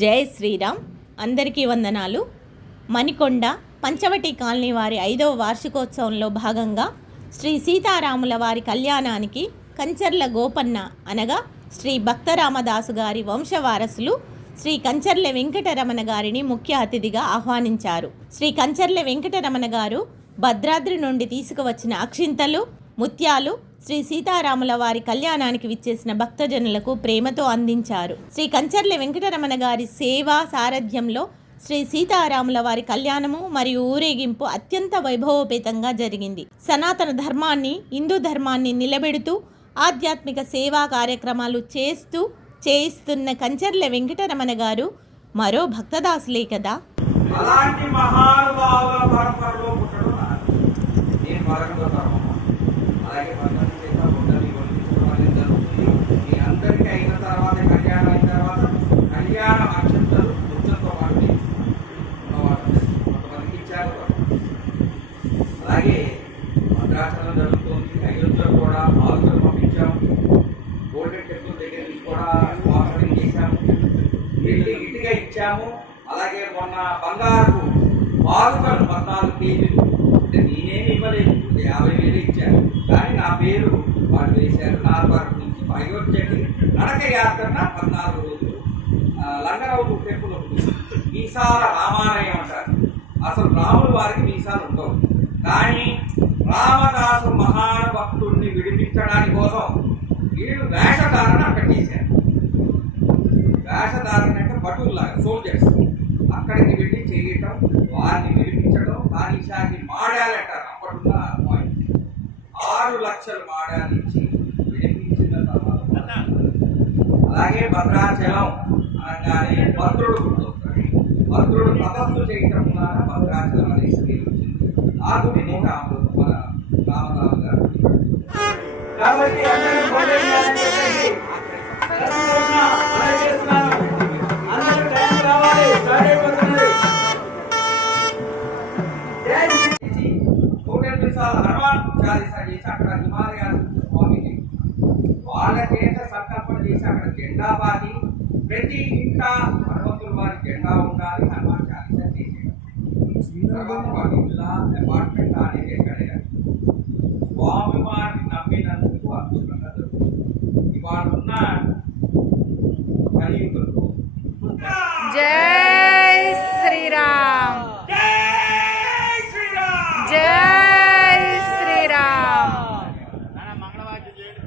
జై శ్రీరామ్. అందరికీ వందనాలు. మణికొండ పంచవటి కాలనీ వారి ఐదవ వార్షికోత్సవంలో భాగంగా శ్రీ సీతారాముల వారి కళ్యాణానికి కంచర్ల గోపన్న అనగా శ్రీ భక్తరామదాసు గారి వంశవారసులు శ్రీ కంచర్ల వెంకటరమణ గారిని ముఖ్య అతిథిగా ఆహ్వానించారు. శ్రీ కంచర్ల వెంకటరమణ గారు భద్రాద్రి నుండి తీసుకువచ్చిన అక్షింతలు ముత్యాలు శ్రీ సీతారాముల వారి కళ్యాణానికి విచ్చేసిన భక్తజనులకు ప్రేమతో అందించారు. శ్రీ కంచర్ల వెంకటరమణ గారి సేవా సారథ్యంలో శ్రీ సీతారాముల వారి కళ్యాణము మరియు ఊరేగింపు అత్యంత వైభవోపేతంగా జరిగింది. సనాతన ధర్మాన్ని హిందూ ధర్మాన్ని నిలబెడుతూ ఆధ్యాత్మిక సేవా కార్యక్రమాలు చేస్తూ చేయిస్తున్న కంచర్ల వెంకటరమణ గారు మరో భక్తదాసులే కదా. అలాంటి మహానుభావుల పరంపరలో పుట్టడం భద్రాచలం కూడా ఆలోచన పంపించాము గోల్డెన్ టెంపుల్ దగ్గర నుంచి కూడా స్పాన్సరింగ్ చేశాము వెళ్ళి ఇంటిగా ఇచ్చాము. అలాగే మొన్న బంగారు బాలుకలు పద్నాలుగు కేజీలు. అంటే నేనేమి ఇవ్వలేదు. యాభై వేలు ఇచ్చాను. కానీ నా పేరు వాళ్ళు వేశారు. నాలుగు వరకు నుంచి అయోధ్యకి నడక యాత్రన పద్నాలుగు రోజులు. లంగరావు టెంపుల్ ఒకటి. మీసాల రామాలయం అంటారు. అసలు రాములు వారికి మీసాలు ఉండవు. కానీ రామదాసు మహానుభక్తుడిని విడిపించడానికి కోసం వీళ్ళు వేషధారణ అక్కడ చేశారు వేషధారణ అంటే భటుల్లాగా సోల్జర్స్ అక్కడికి వెళ్ళి చేయటం వారిని విడిపించడం కాళీషాకి మాడాలంటారు. అప్పటిన్న పాయింట్ ఆరు లక్షల మాడాలు ఇచ్చి విడిపించిన తర్వాత అలాగే భద్రాచలం అనగానే భద్రుడు గుర్తొస్తాడు. భద్రుడు తపస్సు చేయటం ద్వారా భద్రాచలం అనే పేరు వచ్చింది. ఆ గుడిని హనుమాన్ చాలీసా చేసి అక్కడ హిమాలయాల స్వామికి వాళ్ళ చేత సంకల్పన చేసి అక్కడ జెండా పాతి ప్రతి ఇంట హనుమంతుల వారి జెండా ఉండాలి హనుమాన్ చాలీసా చేసి తర్వాత వాళ్ళ ఇళ్ళ అపార్ట్మెంట్ అనేది ఎక్కడే స్వామి వారిని నమ్మినందుకు అద్భుతంగా జరుగుతుంది ఇవాళ ఉన్న కలియుగంలో జై శ్రీరామ్. జై శ్రీరామ్. మంగళవాద్యం చేయండి